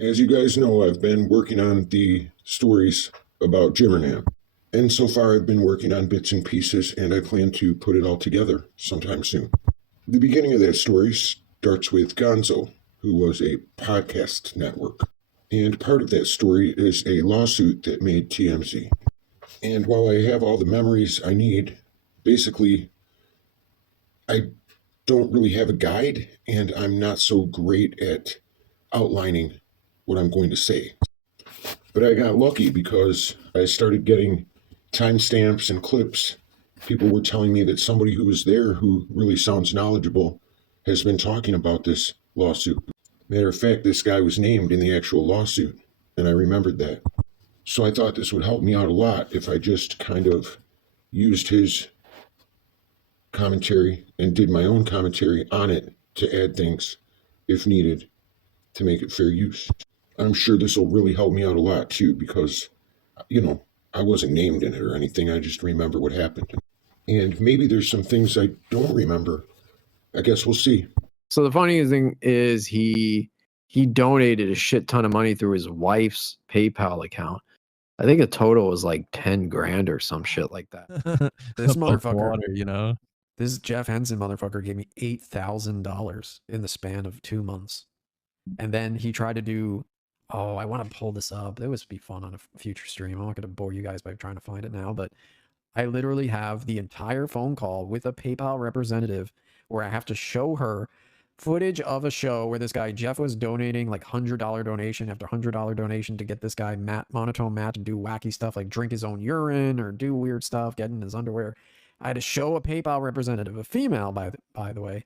As you guys know, I've been working on the stories about Jimmernam. And so far, I've been working on bits and pieces, and I plan to put it all together sometime soon. The beginning of that story starts with Gonzo, who was a podcast network. And part of that story is a lawsuit that made TMZ. And while I have all the memories I need, basically, I don't really have a guide, and I'm not so great at outlining what I'm going to say. But I got lucky because I started getting timestamps and clips. People were telling me that somebody who was there who really sounds knowledgeable has been talking about this lawsuit. Matter of fact, this guy was named in the actual lawsuit, and I remembered that. So I thought this would help me out a lot if I just kind of used his commentary and did my own commentary on it to add things if needed to make it fair use. I'm sure this will really help me out a lot too because, I wasn't named in it or anything. I just remember what happened. And maybe there's some things I don't remember. I guess we'll see. So the funny thing is he donated a shit ton of money through his wife's PayPal account. I think the total was like 10 grand or some shit like that. This motherfucker, this Jeff Henson motherfucker gave me $8,000 in the span of 2 months. And then he tried to do, I want to pull this up. It would be fun on a future stream. I'm not going to bore you guys by trying to find it now, but I literally have the entire phone call with a PayPal representative where I have to show her footage of a show where this guy, Jeff, was donating like $100 donation after $100 donation to get this guy, Monotone Matt, to do wacky stuff like drink his own urine or do weird stuff, get in his underwear. I had to show a PayPal representative, a female, by the way,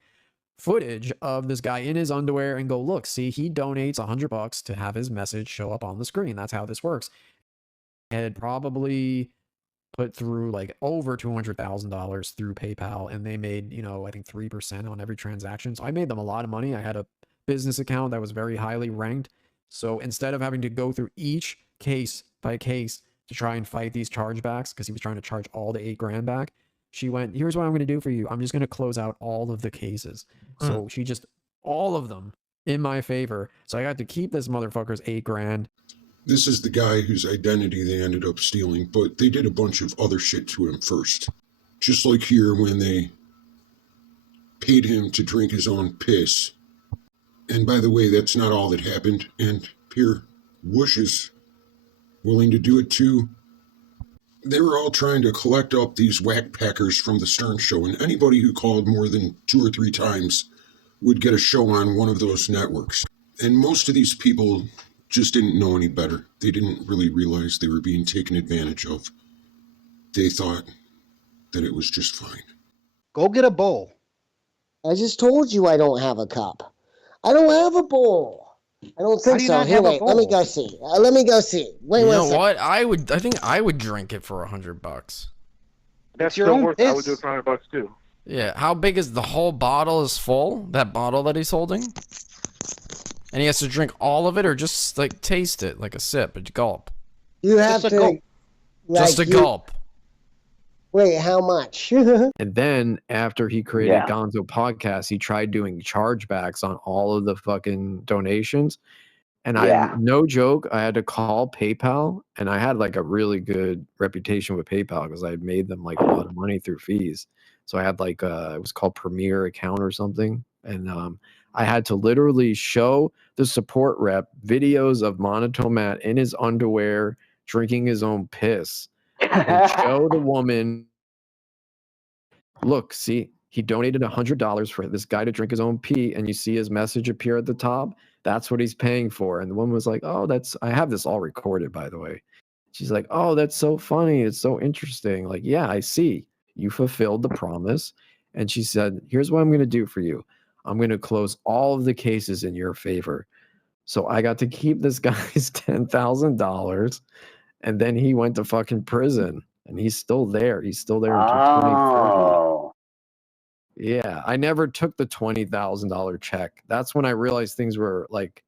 footage of this guy in his underwear and go, look, see, he donates $100 to have his message show up on the screen. That's how this works. I had probably put through like over $200,000 through PayPal, and they made, I think 3% on every transaction. So I made them a lot of money. I had a business account that was very highly ranked. So instead of having to go through each case by case to try and fight these chargebacks, because he was trying to charge all the 8 grand back, she went, here's what I'm going to do for you. I'm just going to close out all of the cases. So she just, all of them in my favor. So I got to keep this motherfucker's 8 grand. This is the guy whose identity they ended up stealing, but they did a bunch of other shit to him first. Just like here when they paid him to drink his own piss. And by the way, that's not all that happened. And here, Wush is willing to do it too. They were all trying to collect up these whack packers from the Stern Show, and anybody who called more than 2 or 3 times would get a show on one of those networks. And most of these people just didn't know any better. They didn't really realize they were being taken advantage of. They thought that it was just fine. Go get a bowl. I just told you I don't have a cup. I don't have a bowl. I don't think so. Here, wait. Let me go see. Wait, you know what? I think I would drink it for $100. That's your own piss. I would do it for $100 too. Yeah. How big is the whole bottle? Is full? That bottle that he's holding? And he has to drink all of it, or just like taste it like a sip, a gulp? You have Just a to. gulp. Just a gulp. Wait, how much? And then after he created Gonzo Podcast, he tried doing chargebacks on all of the fucking donations. And no joke, I had to call PayPal, and I had like a really good reputation with PayPal because I had made them like a lot of money through fees. So I had like it was called Premier account or something. And I had to literally show the support rep videos of Monotone Matt in his underwear drinking his own piss. And show the woman, look, see, he donated $100 for this guy to drink his own pee, and you see his message appear at the top. That's what he's paying for. And the woman was like, oh, I have this all recorded, by the way. She's like, oh, that's so funny. It's so interesting. Like, yeah, I see. You fulfilled the promise. And she said, here's what I'm going to do for you. I'm going to close all of the cases in your favor. So I got to keep this guy's $10,000. And then he went to fucking prison, and he's still there. He's still there until 2030. Yeah, I never took the $20,000 check. That's when I realized things were like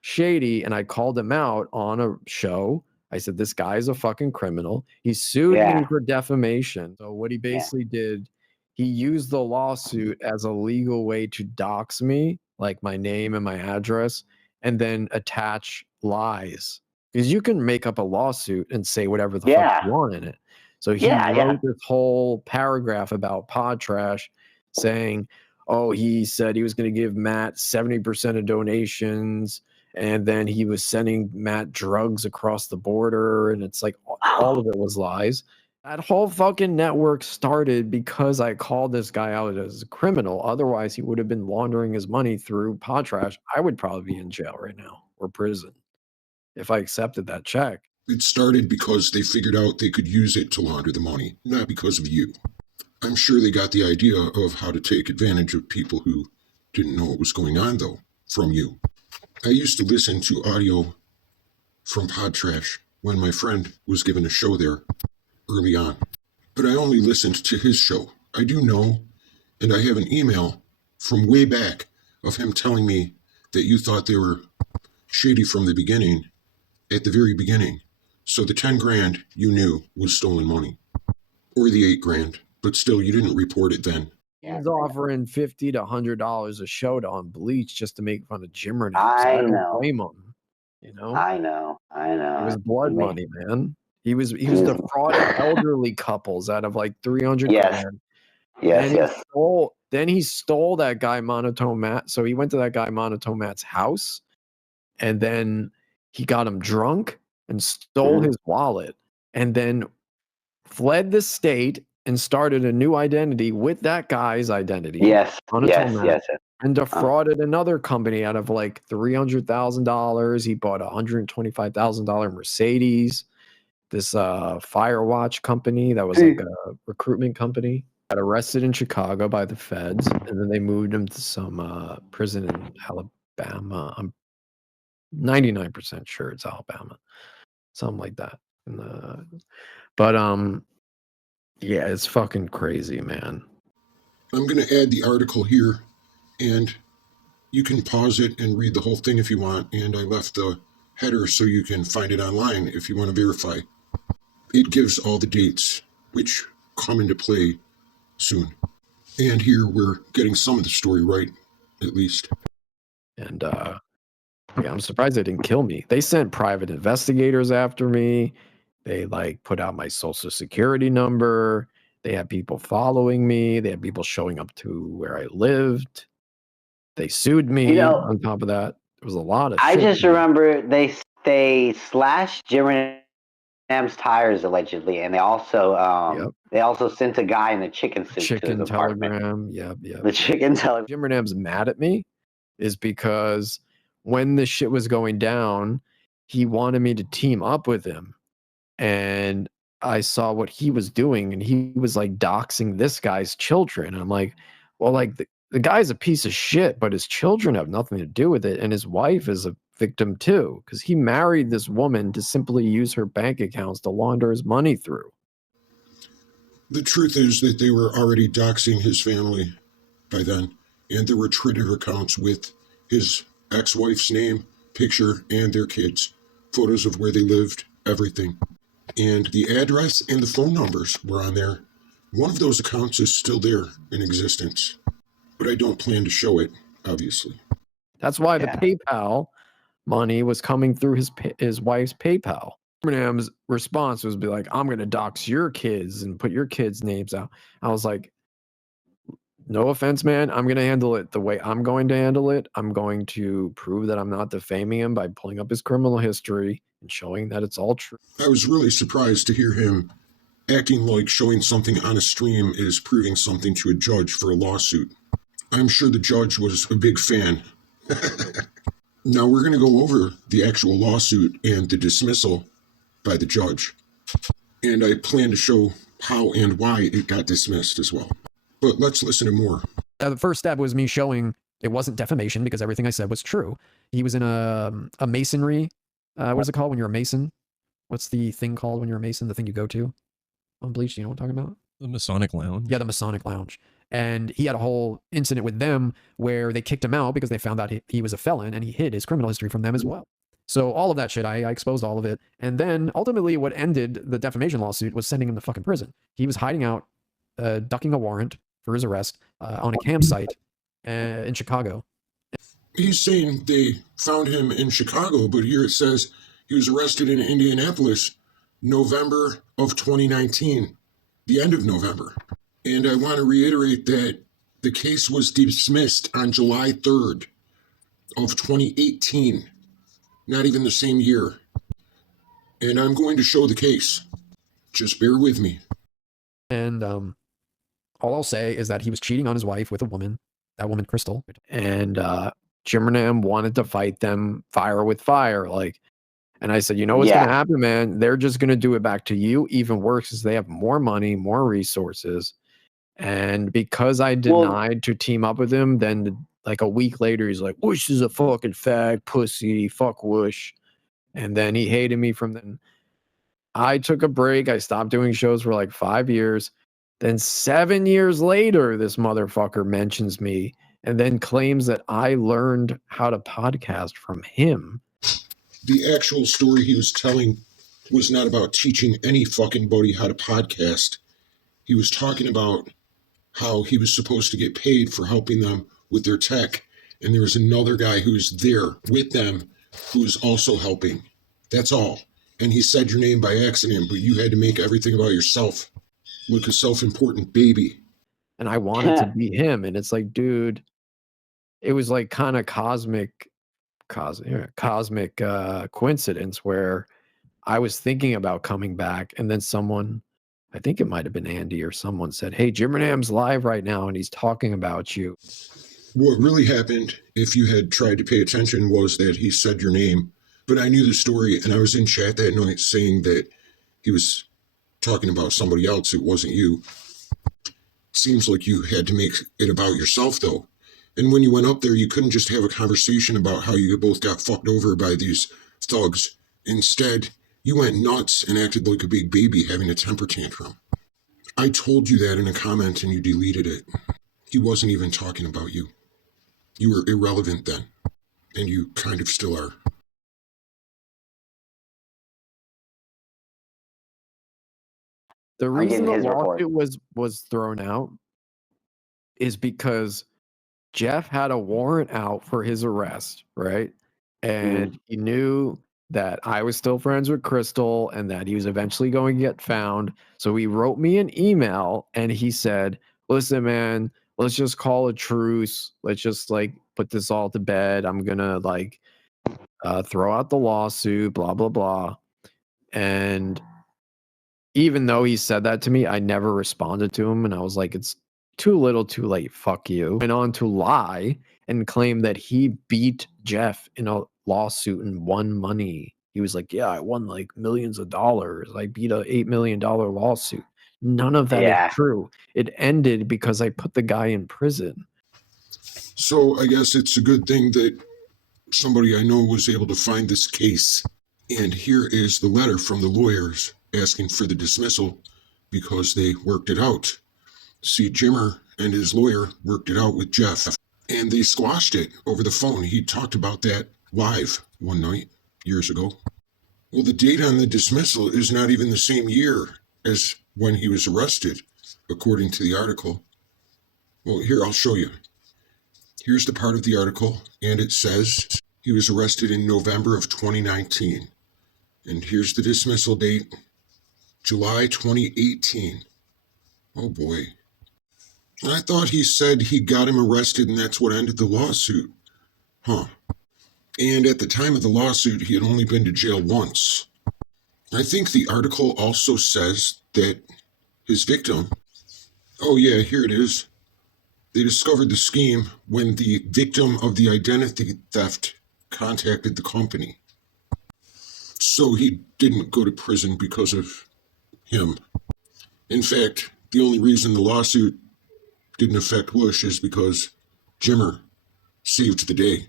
shady, and I called him out on a show I said, this guy's a fucking criminal. He sued me for defamation. So what he basically did, he used the lawsuit as a legal way to dox me, like my name and my address, and then attach lies. Because you can make up a lawsuit and say whatever the fuck you want in it. So he wrote this whole paragraph about Pod Trash saying, oh, he said he was going to give Matt 70% of donations, and then he was sending Matt drugs across the border, and it's like all of it was lies. That whole fucking network started because I called this guy out as a criminal. Otherwise, he would have been laundering his money through Pod Trash. I would probably be in jail right now or prison if I accepted that check. It started because they figured out they could use it to launder the money, not because of you. I'm sure they got the idea of how to take advantage of people who didn't know what was going on, though, from you. I used to listen to audio from Pod Trash when my friend was given a show there early on, but I only listened to his show. I do know, and I have an email from way back of him telling me that you thought they were shady from the beginning, at the very beginning. So the 10 grand you knew was stolen money, or the 8 grand, but still you didn't report it then. He's offering $50 to $100 a show to on Bleach just to make fun of Jimmernam. I don't know. blame him. You know? I know. It was blood money, man. He was defrauding elderly couples out of like 300 grand. Then he stole that guy Monotone Matt. So he went to that guy Monotone Matt's house, and then he got him drunk and stole his wallet, and then fled the state and started a new identity with that guy's identity. And defrauded another company out of like $300,000. He bought a $125,000 Mercedes. This Firewatch company that was like a recruitment company. Got arrested in Chicago by the feds, and then they moved him to some prison in Alabama. I'm 99% sure it's Alabama, something like that. Yeah, it's fucking crazy, man. I'm going to add the article here, and you can pause it and read the whole thing if you want. And I left the header so you can find it online if you want to verify. It gives all the dates which come into play soon. And here we're getting some of the story right, at least. And yeah, I'm surprised they didn't kill me. They sent private investigators after me. They like put out my social security number. They had people following me. They had people showing up to where I lived. They sued me on top of that. There was a lot of shit. I just remember they slashed Jimmernam's tires allegedly, and they also sent a guy in a chicken suit to his telegram. Apartment. The chicken telegram. Jimmernam's mad at me is because when this shit was going down, he wanted me to team up with him. And I saw what he was doing, and he was like doxing this guy's children. And I'm like, well, like the guy's a piece of shit, but his children have nothing to do with it. And his wife is a victim too, because he married this woman to simply use her bank accounts to launder his money through. The truth is that they were already doxing his family by then, and there were Twitter accounts with his ex-wife's name, picture, and their kids, photos of where they lived, everything. And the address and the phone numbers were on there. One of those accounts is still there in existence, but I don't plan to show it, obviously. That's why the PayPal money was coming through his wife's PayPal. Jimmernam's response was be like, I'm going to dox your kids and put your kids' names out. I was like, no offense, man. I'm going to handle it the way I'm going to handle it. I'm going to prove that I'm not defaming him by pulling up his criminal history and showing that it's all true. I was really surprised to hear him acting like showing something on a stream is proving something to a judge for a lawsuit. I'm sure the judge was a big fan. Now we're going to go over the actual lawsuit and the dismissal by the judge. And I plan to show how and why it got dismissed as well. But let's listen to more. The first step was me showing it wasn't defamation because everything I said was true. He was in a masonry. What is it called when you're a mason? What's the thing called when you're a mason? The thing you go to on Bleach? You know what I'm talking about? The Masonic Lounge. Yeah, the Masonic Lounge. And he had a whole incident with them where they kicked him out because they found out he was a felon, and he hid his criminal history from them as well. So all of that shit, I exposed all of it. And then ultimately what ended the defamation lawsuit was sending him to fucking prison. He was hiding out, ducking a warrant for his arrest on a campsite in Chicago. He's saying they found him in Chicago, but here it says he was arrested in Indianapolis, November of 2019, the end of November. And I want to reiterate that the case was dismissed on July 3rd of 2018, not even the same year. And I'm going to show the case. Just bear with me. And all I'll say is that he was cheating on his wife with a woman, that woman, Crystal. And Jimmernam wanted to fight them fire with fire. Like, and I said, you know what's going to happen, man? They're just going to do it back to you. Even worse is they have more money, more resources. And because I denied to team up with him, then like a week later, he's like, Wush is a fucking fag, pussy, fuck Wush. And then he hated me from then. I took a break. I stopped doing shows for like 5 years. Then 7 years later, this motherfucker mentions me and then claims that I learned how to podcast from him. The actual story he was telling was not about teaching any fucking buddy how to podcast. He was talking about how he was supposed to get paid for helping them with their tech. And there was another guy who's there with them who was also helping. That's all. And he said your name by accident, but you had to make everything about yourself. Look, a self-important baby. And I wanted to be him. And it's like, dude, it was like kind of cosmic coincidence where I was thinking about coming back. And then someone, I think it might have been Andy or someone said, hey, Jimmernam's live right now and he's talking about you. What really happened, if you had tried to pay attention, was that he said your name. But I knew the story, and I was in chat that night saying that he was talking about somebody else. It wasn't you. Seems like you had to make it about yourself, though. And when you went up there, you couldn't just have a conversation about how you both got fucked over by these thugs. Instead, you went nuts and acted like a big baby having a temper tantrum. I told you that in a comment, and you deleted it. He wasn't even talking about you. You were irrelevant then, and you kind of still are. The reason the lawsuit was thrown out is because Jeff had a warrant out for his arrest, right? And he knew that I was still friends with Crystal and that he was eventually going to get found. So he wrote me an email and he said, listen, man, let's just call a truce. Let's just like put this all to bed. I'm going to like throw out the lawsuit, blah, blah, blah. And even though he said that to me, I never responded to him. And I was like, it's too little, too late. Fuck you. Went on to lie and claim that he beat Jeff in a lawsuit and won money. He was like, yeah, I won like millions of dollars. I beat a $8 million lawsuit. None of that is true. It ended because I put the guy in prison. So I guess it's a good thing that somebody I know was able to find this case. And here is the letter from the lawyers asking for the dismissal because they worked it out. See, Jimmer and his lawyer worked it out with Jeff, and they squashed it over the phone. He talked about that live one night, years ago. Well, the date on the dismissal is not even the same year as when he was arrested, according to the article. Well, here, I'll show you. Here's the part of the article, and it says he was arrested in November of 2019. And here's the dismissal date, July 2018. Oh boy. I thought he said he got him arrested and that's what ended the lawsuit. Huh. And at the time of the lawsuit, he had only been to jail once. I think the article also says that his victim, oh yeah, here it is. They discovered the scheme when the victim of the identity theft contacted the company. So he didn't go to prison because of him. In fact, the only reason the lawsuit didn't affect Wush is because Jimmer saved the day.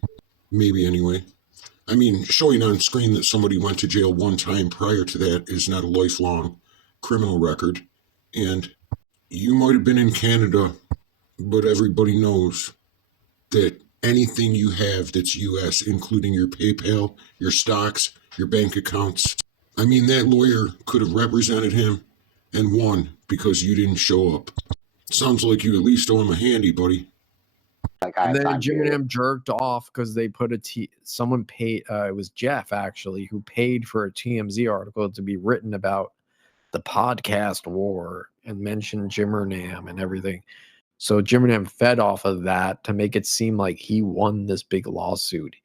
Maybe anyway. I mean, showing on screen that somebody went to jail one time prior to that is not a lifelong criminal record. And you might have been in Canada, but everybody knows that anything you have that's U.S., including your PayPal, your stocks, your bank accounts. I mean, that lawyer could have represented him and won because you didn't show up. Sounds like you at least owe him a handy, buddy. And then Jimmernam jerked off because they put someone paid, it was Jeff actually, who paid for a TMZ article to be written about the podcast war and mentioned Jimmernam and everything. So Jimmernam fed off of that to make it seem like he won this big lawsuit.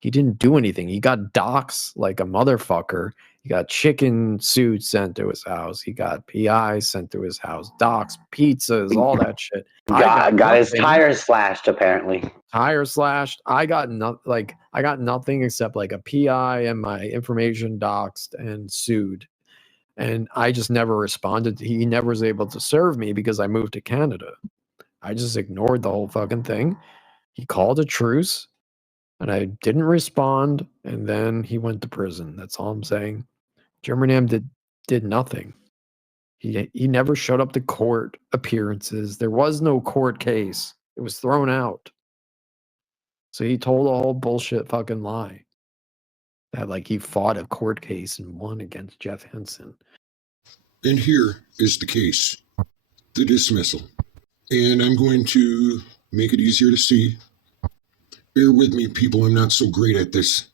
He didn't do anything. He got docs like a motherfucker. He got chicken suits sent to his house. He got PI sent to his house. Docs, pizzas, all that shit. Got his tires slashed, apparently. Tires slashed. I got nothing except like a PI and my information doxed and sued. And I just never responded. He never was able to serve me because I moved to Canada. I just ignored the whole fucking thing. He called a truce and I didn't respond. And then he went to prison. That's all I'm saying. Jimmernam did nothing. He never showed up to court appearances. There was no court case. It was thrown out. So he told a whole bullshit fucking lie. That like he fought a court case and won against Jeff Henson. And here is the case. The dismissal. And I'm going to make it easier to see. Bear with me, people. I'm not so great at this.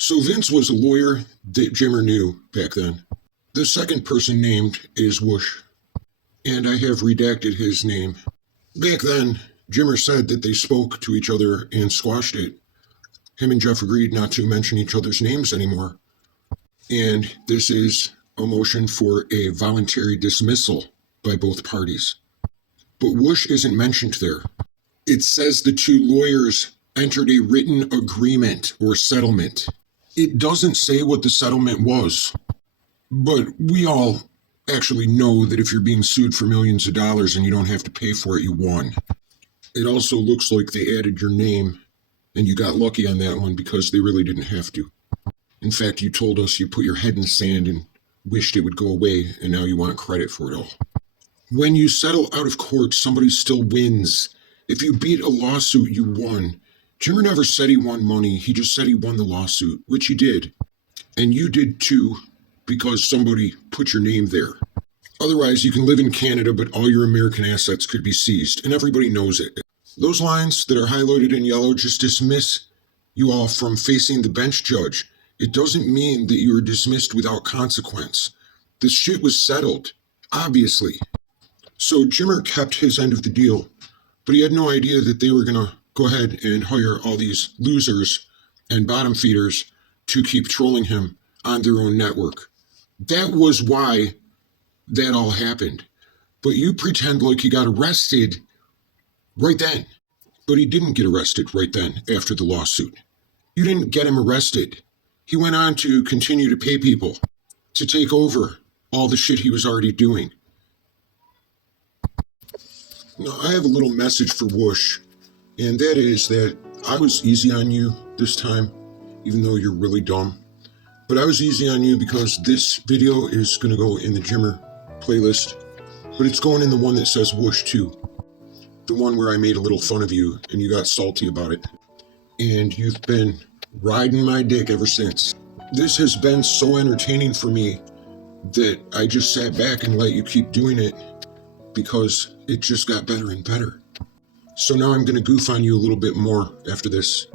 So Vince was a lawyer that Jimmer knew back then. The second person named is Wush. And I have redacted his name. Back then, Jimmer said that they spoke to each other and squashed it. Him and Jeff agreed not to mention each other's names anymore. And this is a motion for a voluntary dismissal by both parties. But Wush isn't mentioned there. It says the two lawyers entered a written agreement or settlement. It doesn't say what the settlement was. But we all actually know that if you're being sued for millions of dollars and you don't have to pay for it, you won. It also looks like they added your name, and you got lucky on that one because they really didn't have to. In fact, you told us you put your head in the sand and wished it would go away, and now you want credit for it all. When you settle out of court, somebody still wins. If you beat a lawsuit, you won. Jimmer never said he won money. He just said he won the lawsuit, which he did. And you did too, because somebody put your name there. Otherwise, you can live in Canada, but all your American assets could be seized, and everybody knows it. Those lines that are highlighted in yellow just dismiss you all from facing the bench judge. It doesn't mean that you were dismissed without consequence. This shit was settled, obviously. So Jimmer kept his end of the deal, but he had no idea that they were going to go ahead and hire all these losers and bottom feeders to keep trolling him on their own network. That was why that all happened. But you pretend like he got arrested right then. But he didn't get arrested right then after the lawsuit. You didn't get him arrested. He went on to continue to pay people to take over all the shit he was already doing. Now, I have a little message for Wush, and that is that I was easy on you this time, even though you're really dumb. But I was easy on you because this video is going to go in the Jimmer playlist, but it's going in the one that says Wush too. The one where I made a little fun of you and you got salty about it. And you've been riding my dick ever since. This has been so entertaining for me that I just sat back and let you keep doing it because it just got better and better. So now I'm going to goof on you a little bit more after this.